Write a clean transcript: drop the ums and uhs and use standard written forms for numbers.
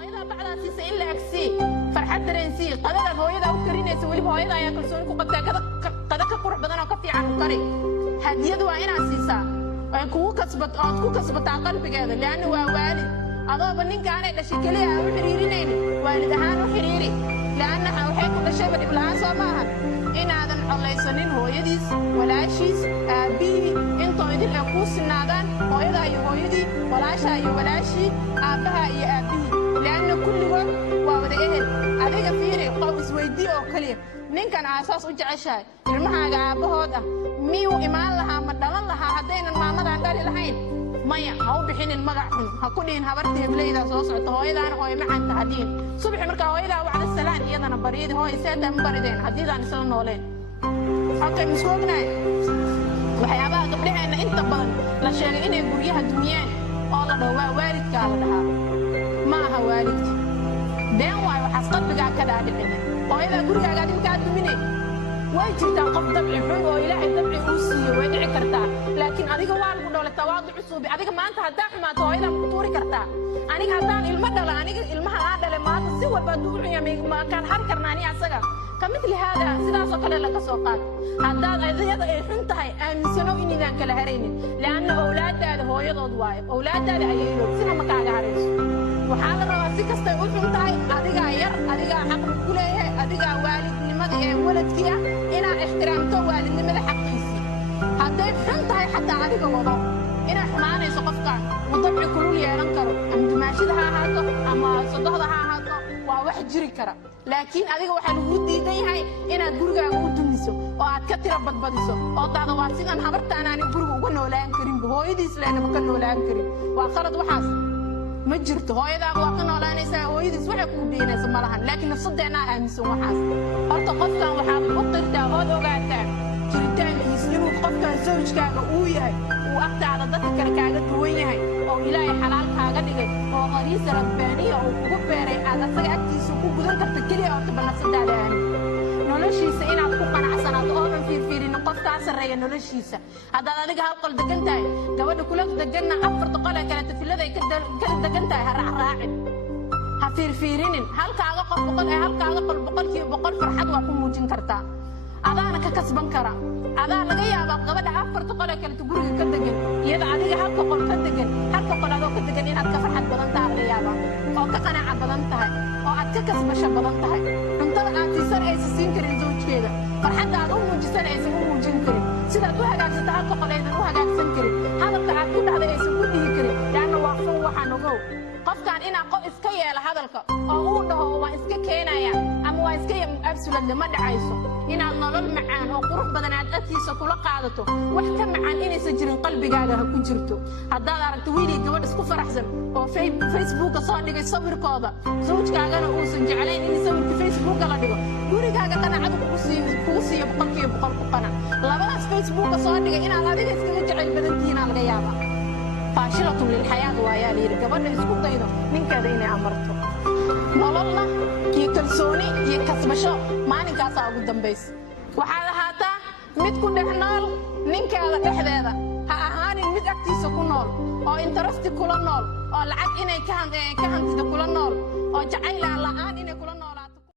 هويدا بعد سيسا إلا أكسي فرحت درينسي قدر هويدا وكرينيس ولي هويدا يا كلسون كقطع كذا قرح بدنا كفي عن قري هدية وعينا سيسا كو كسبت قلبك هذا لأنه والد أضاف إنك أنا إذا شكلها وحريرين والد هان وحريري لأنها وحيد كل شيء بدي بلها صماها إن هذا الله يسنين هو يديس ولا شيء بيه إنتوا يدي الأقوس النادان هو يدي ولا شيء أبها يا أبيه لأنه كل وقت وابد إهل أديك فيري قوس ويدي أو كليه نين كان أساس وجعشاي المها جابه هذا ميو إيمان لها مدلل لها هدين المامد عندنا الحين مايا هاو بحين المقعن هكونين هبرتي بليدا صوصعت هويدا أنا هوي معن تهدين صبح مركا هويدا وعلى السلام يدا أنا بريد هوي سيدا مبردين هديدا نسال نولين أوكي مسكوبنا وحيابها قبلها إن أنت بدن لا شيء إني يقوليها دنيان والله ده والدك على ده ما هو والدك بين واي وحسقت بقى كذا على هويدا قولي قاعدين كادو مني way jirtaa qof dabci xun oo ilaahay dabci uu siiyo way dhici kartaa laakiin adiga waa lagu dhalay tawaadu cusub adiga maanta hadaa xumaato hooyada ku tuuri kartaa aniga hadaan ilmo dhala aniga ilmaha aan dhalay maanta si walba duuciyay ma kan har karnaani asaga kamithli hada sidaas oo kale laga soo qaad hadaad ayada ay xun tahay aaminsano inaan kala hareynin laana awlaadaada hooyadood waayo awlaadaada ayay sida ma kaaga hareyso waxaa la rabaa si kasta u xun tahay adiga yar adiga xaq ku leeyahay adiga waalidnimada ee waladkiya ina ixtiraamto waalidnimada xaqiisa haday xun tahay xataa adiga wado ina xumaanayso qofkan wadabci kulul yeelan karo ama dimaashida ha ahaato ama sadohda ha ahaato waa wax jiri kara laakiin adiga waxa lagu diidan yahay inaad gurigaaga u dumiso oo aad ka tira badbadiso oo taada waa sidan habartaan aan guriga uga noolaan karin hooyadiis leena ka noolaan karin waa qalad waxaas ما جرت هاي ذا واقنا ولا نساء هاي ذي سوحة كودينا سمالها لكن نصدقنا أمس وحاس قلت قفتا وحاب قطرتا هذا وقعتا جرتان يسيروا قفتا زوج كاغا وياي وقت على ضدك كاغا دوياي أو إلهي حلال كاغا دقي أو غريزة ربانية أو كوبيري على سقعتي سوكو بدون ترتكلي أو تبنى صدالان noloshiisa inaad ku qanacsanaato oo dhan fiirfiirin qofka sareeya noloshiisa hada adiga hal qol degan tahay gabadha kula deganna afar qol kale tafilada ay ka degan tahay ha raacin ha fiirfiirinin halkaaga qof halkaaga qol boqol farxad waa ku muujin kartaa adaana ka kasban kara adaa laga yaabaa gabadha afar qol kale guriga ka degan iyada adiga hal qol ka degan halka qol adoo ka degan inaad ka farxad badan tahay laga yaabaa oo ka qanaac badan tahay oo aad ka kasbasho badan tahay cuntada aad siisan ay siin karin zawjkeeda farxadda aad u muujisan aysan u muujin karin sidaad u hagaagsato halka qol aydan u hagaagsan karin hadalka aad ku dhacday aysan ku dhihi karin laana waa fun waxaan ogow qofkan inaa qof iska yeela hadalka oo uu dhaho waa iska keenaya ama waa iska absolute ma dhacayso inaad nolol macaan oo qurux badan aad adkiisa kula qaadato wax ka macaan inaysan jirin qalbigaaga ha ku jirto haddaad aragto wiil iyo gabadh isku faraxsan oo Facebook soo dhigay sawirkooda zawjkaagana uusan jeclayn in sawirka Facebook la dhigo gurigaaga qanacad kugu siiyo boqolkiiba boqol ku qanac labadaas Facebook soo dhigay inaad adiga iskaga jecel badantiina laga yaabaa فاشلة للحياة ويالي قبل يسكت أيضا من كذا إني أمرته نولنا يكلسوني يكسبشوا ما نكاسا قدام بيس وحاله هذا متكون نحنال من كذا إحدى هاني متأكتي سكون نول أو إنترستي كل نول أو العك إني كهان تدخل نول أو جعيل على آن إني كل